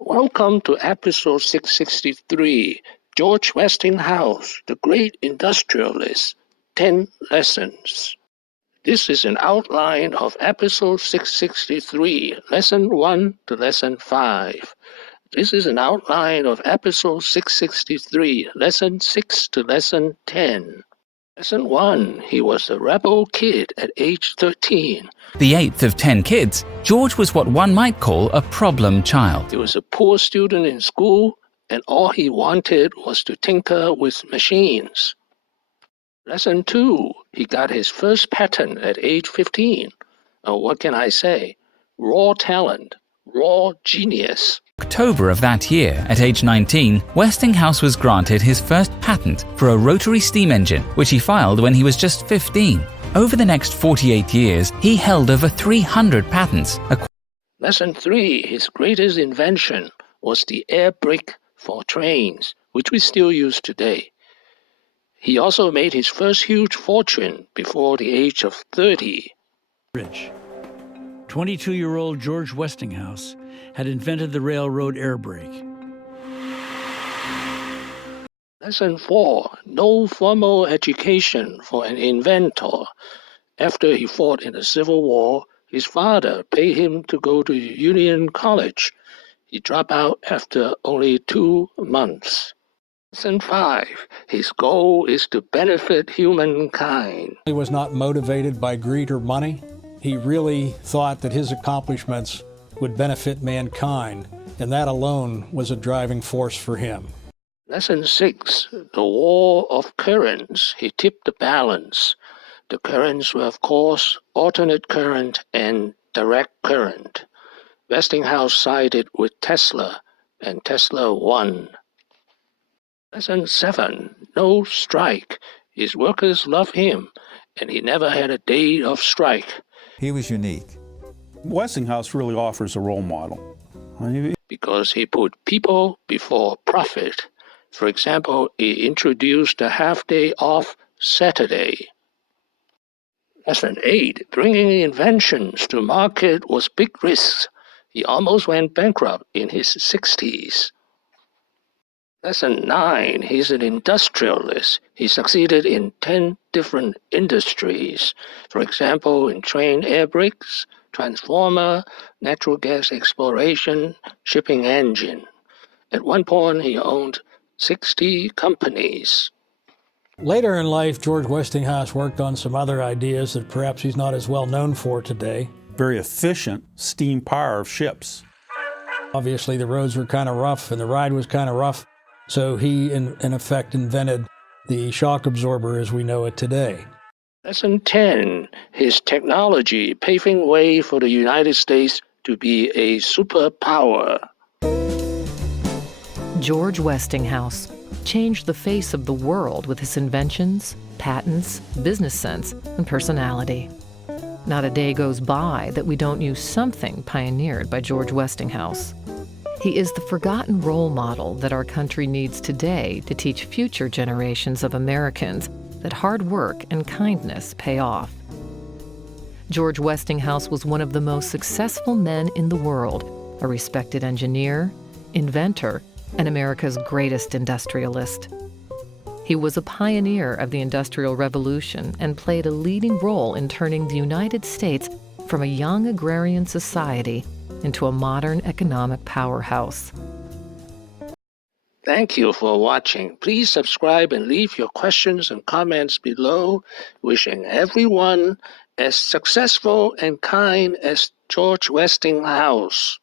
Welcome to episode 663, George Westinghouse, the Great Industrialist, 10 Lessons. This is an outline of episode 663, lesson 1 to lesson 5. This is an outline of episode 663, lesson 6 to lesson 10. Lesson 1, he was a rebel kid at age 13. The eighth of 10 kids, George was what one might call a problem child. He was a poor student in school, and all he wanted was to tinker with machines. Lesson 2, he got his first patent at age 15. What can I say? Raw talent, raw genius. October of that year, at age 19, Westinghouse was granted his first patent for a rotary steam engine, which he filed when he was just 15. Over the next 48 years, he held over 300 patents. Lesson 3, his greatest invention was the air brake for trains, which we still use today. He also made his first huge fortune before the age of 30. Rich. 22-year-old George Westinghouse had invented the railroad air brake. Lesson 4, no formal education for an inventor. After he fought in the Civil War, his father paid him to go to Union College. He dropped out after only 2 months. Lesson 5, his goal is to benefit humankind. He was not motivated by greed or money. He really thought that his accomplishments would benefit mankind, and that alone was a driving force for him. Lesson 6, the war of currents. He tipped the balance. The currents were, of course, alternate current and direct current. Westinghouse sided with Tesla, and Tesla won. Lesson 7, no strike. His workers love him, and he never had a day of strike. He was unique. Westinghouse really offers a role model. Because he put people before profit. For example, he introduced a half-day off Saturday. Lesson 8, bringing inventions to market was big risks. He almost went bankrupt in his 60s. Lesson 9, he's an industrialist. He succeeded in 10 different industries. For example, in train air brakes, transformer, natural gas exploration, shipping engine. At one point, he owned 60 companies. Later in life, George Westinghouse worked on some other ideas that perhaps he's not as well known for today. Very efficient steam power of ships. Obviously, the roads were kind of rough and the ride was kind of rough, so he, in effect, invented the shock absorber as we know it today. Lesson 10, his technology paving way for the United States to be a superpower. George Westinghouse changed the face of the world with his inventions, patents, business sense, and personality. Not a day goes by that we don't use something pioneered by George Westinghouse. He is the forgotten role model that our country needs today to teach future generations of Americans that hard work and kindness pay off. George Westinghouse was one of the most successful men in the world, a respected engineer, inventor, and America's greatest industrialist. He was a pioneer of the Industrial Revolution and played a leading role in turning the United States from a young agrarian society into a modern economic powerhouse. Thank you for watching. Please subscribe and leave your questions and comments below. Wishing everyone as successful and kind as George Westinghouse.